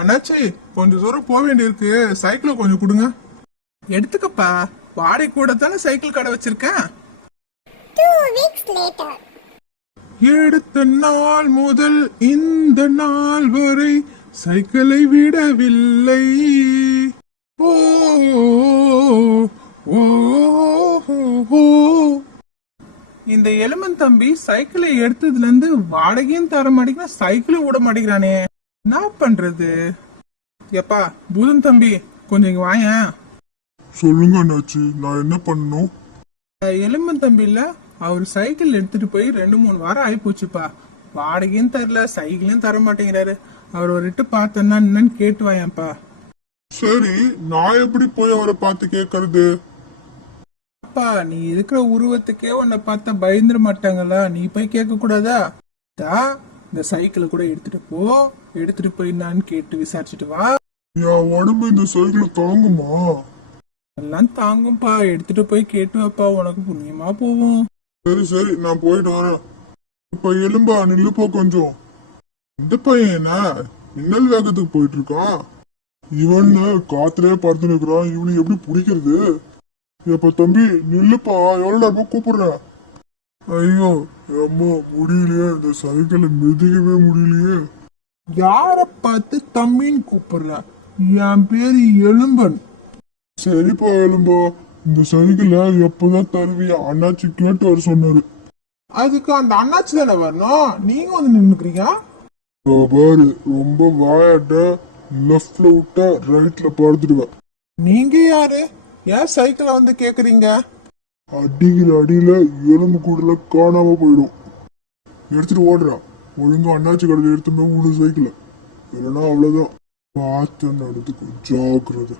அண்ணாச்சி, கொஞ்சம் தூரம் போக வேண்டியிருக்கு, சைக்கிளை கொஞ்சம் கொடுங்க. எடுத்துக்கப்பா, வாடகை கூட தானே சைக்கிள் கடை வச்சிருக்கேன். 2 weeks later. எடுத்த நாள் முதல் இந்த நாள் வரை சைக்கிளை விடவில்லை. ஓ ஓ, ஓ. இந்த எலுமன் தம்பி சைக்கிளை எடுத்ததுல இருந்து வாடகையும் தர மாட்டேங்கிறான், சைக்கிளும் விட மாட்டேங்கிறானே, என்ன பண்றது? எப்பா பூதம் தம்பி, கொஞ்சம் இங்க வாயேன். சொல்லுங்க அண்ணாச்சி, நான் என்ன பண்ணணும்? எலும்பன் தம்பி இல்ல, அவர் சைக்கிள் எடுத்துட்டு போய் 2-3 வாரம் ஆகி போச்சுப்பா. வாடகையும் தரல, சைக்கிளையும் தர மாட்டேங்கிறாரு. அவர் ஒரு இட்டு பார்த்தேன்னா என்னன்னு கேட்டு வாயப்பா. சரி, நான் எப்படி போய் அவரை பார்த்து கேட்கறது? அப்பா, நீ இருக்கிற உருவத்துக்கே உன்னை பார்த்தா பயந்துட மாட்டாங்களா? நீ போய் கேட்க கூடாதா? இந்த சைக்கிளை கூட எடுத்துட்டு போய் நான் கேட்டு விசாரிச்சுட்டு வா. என் உடம்பு இந்த சைக்கிள் தாங்குமா? எல்லாம் தாங்கும்பா, எடுத்துட்டு போய் கேட்டு வாப்பா, உனக்கு புண்ணியமா போகும். சரி சரி, நான் போயிட்டு வரேன். இப்ப எலும்பா நில்லுப்போ கொஞ்சம். இந்த பையன் என்ன மின்னல் வேகத்துக்கு போயிட்டு இருக்கான்? இவன் காத்துலயே பறந்து நிற்கிறான், இவனுக்கு எப்படி பிடிக்கிறது? எப்ப தம்பி நில்லுப்பா, எவ்வளவு நேரமா கூப்பிடுற? ஐயோ அம்மா, முடியலையே, இந்த சைக்கிளை மிதிக்கவே முடியலையே. யார பார்த்து தம்பின்னு கூப்பிடுற? என் பேரு எலும்பன். சரிப்பா எலும்பா, இந்த சைக்கிளை எப்பதான் தருவியா? அண்ணாச்சி கேட்டு வர சொன்னாரு. அதுக்கு அந்த அண்ணாச்சி தானே வரணும், நீங்க வந்து நின்னுக்கிறீங்க. பாரு, ரொம்ப வாயாட்ட, லெஃப்ட்ல விட்டா ரைட்ல படுத்துடுவேன். நீங்க யாரு? ஏன் சைக்கிளை வந்து கேக்குறீங்க? அடிக்கிற அடியில எலும்பு கூடல காணாம போயிடும். எடுத்துட்டு ஓடுறா. ஒழுங்கா அண்ணாச்சி கடையில் எடுத்துமே மூணு சைக்கிள், இல்லைன்னா அவ்வளவுதான். பார்த்து நடந்துக்கு, ஜாக்கிரதை.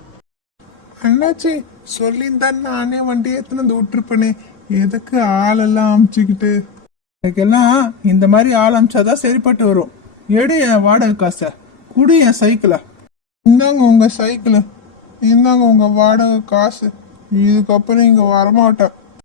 அண்ணாச்சி சொல்லியிருந்தா நானே வண்டி எடுத்துன்னு வந்து விட்டுருப்பேனே, எதுக்கு ஆளெல்லாம் அமிச்சுக்கிட்டு? இதுக்கெல்லாம் இந்த மாதிரி ஆள் அமிச்சாதான் சரிப்பட்டு வரும். எடு என் வாடகை காசை, குடு என் சைக்கிளை. இந்தாங்க உங்க சைக்கிளு, இந்தாங்க உங்க வாடகை காசு. இதுக்கப்புறம் இங்க வரமாட்டேன்.